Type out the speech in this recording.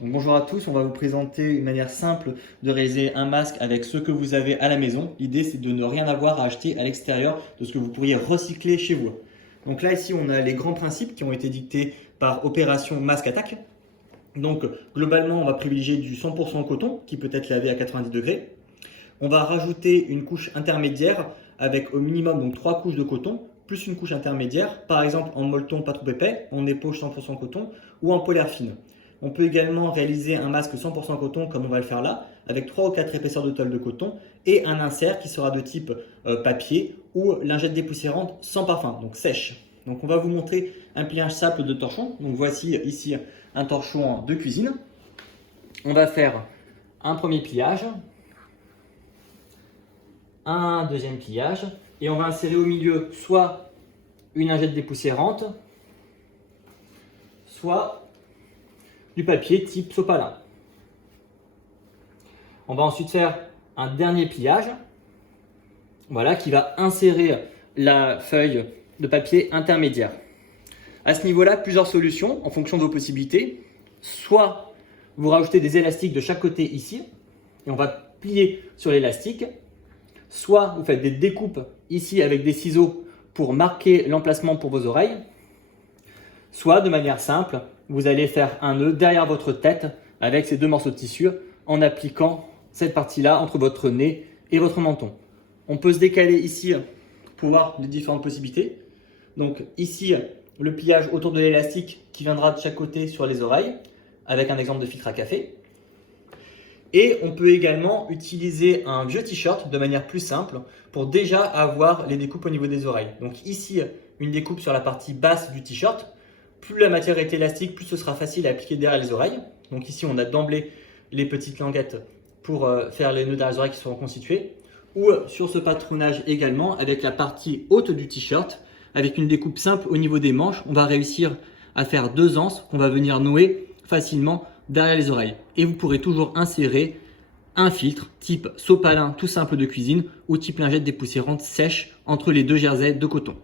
Donc, bonjour à tous, on va vous présenter une manière simple de réaliser un masque avec ce que vous avez à la maison. L'idée c'est de ne rien avoir à acheter à l'extérieur de ce que vous pourriez recycler chez vous. Donc là ici on a les grands principes qui ont été dictés par Opération Masque Attaque. Donc globalement on va privilégier du 100% coton qui peut être lavé à 90 degrés. On va rajouter une couche intermédiaire avec au minimum donc 3 couches de coton plus une couche intermédiaire, par exemple en molleton pas trop épais, en éponge 100% coton ou en polaire fine. On peut également réaliser un masque 100% coton comme on va le faire là, avec 3 ou 4 épaisseurs de tôle de coton et un insert qui sera de type papier ou lingette dépoussiérante sans parfum, donc sèche. Donc on va vous montrer un pliage simple de torchon. Donc voici ici un torchon de cuisine. On va faire un premier pliage, un deuxième pliage et on va insérer au milieu soit une lingette dépoussiérante, soit du papier type sopalin. On va ensuite faire un dernier pliage, voilà, qui va insérer la feuille de papier intermédiaire. À ce niveau-là, plusieurs solutions en fonction de vos possibilités. Soit vous rajoutez des élastiques de chaque côté ici, et on va plier sur l'élastique. Soit vous faites des découpes ici avec des ciseaux pour marquer l'emplacement pour vos oreilles. Soit de manière simple, vous allez faire un nœud derrière votre tête avec ces deux morceaux de tissu en appliquant cette partie-là entre votre nez et votre menton. On peut se décaler ici pour voir les différentes possibilités. Donc ici, le pliage autour de l'élastique qui viendra de chaque côté sur les oreilles avec un exemple de filtre à café. Et on peut également utiliser un vieux t-shirt de manière plus simple pour déjà avoir les découpes au niveau des oreilles. Donc ici, une découpe sur la partie basse du t-shirt. Plus la matière est élastique, plus ce sera facile à appliquer derrière les oreilles. Donc ici, on a d'emblée les petites languettes pour faire les nœuds derrière les oreilles qui seront constitués. Ou sur ce patronage également, avec la partie haute du t-shirt, avec une découpe simple au niveau des manches, on va réussir à faire deux anses qu'on va venir nouer facilement derrière les oreilles. Et vous pourrez toujours insérer un filtre type sopalin tout simple de cuisine ou type lingette dépoussiérante sèche entre les deux jerseys de coton.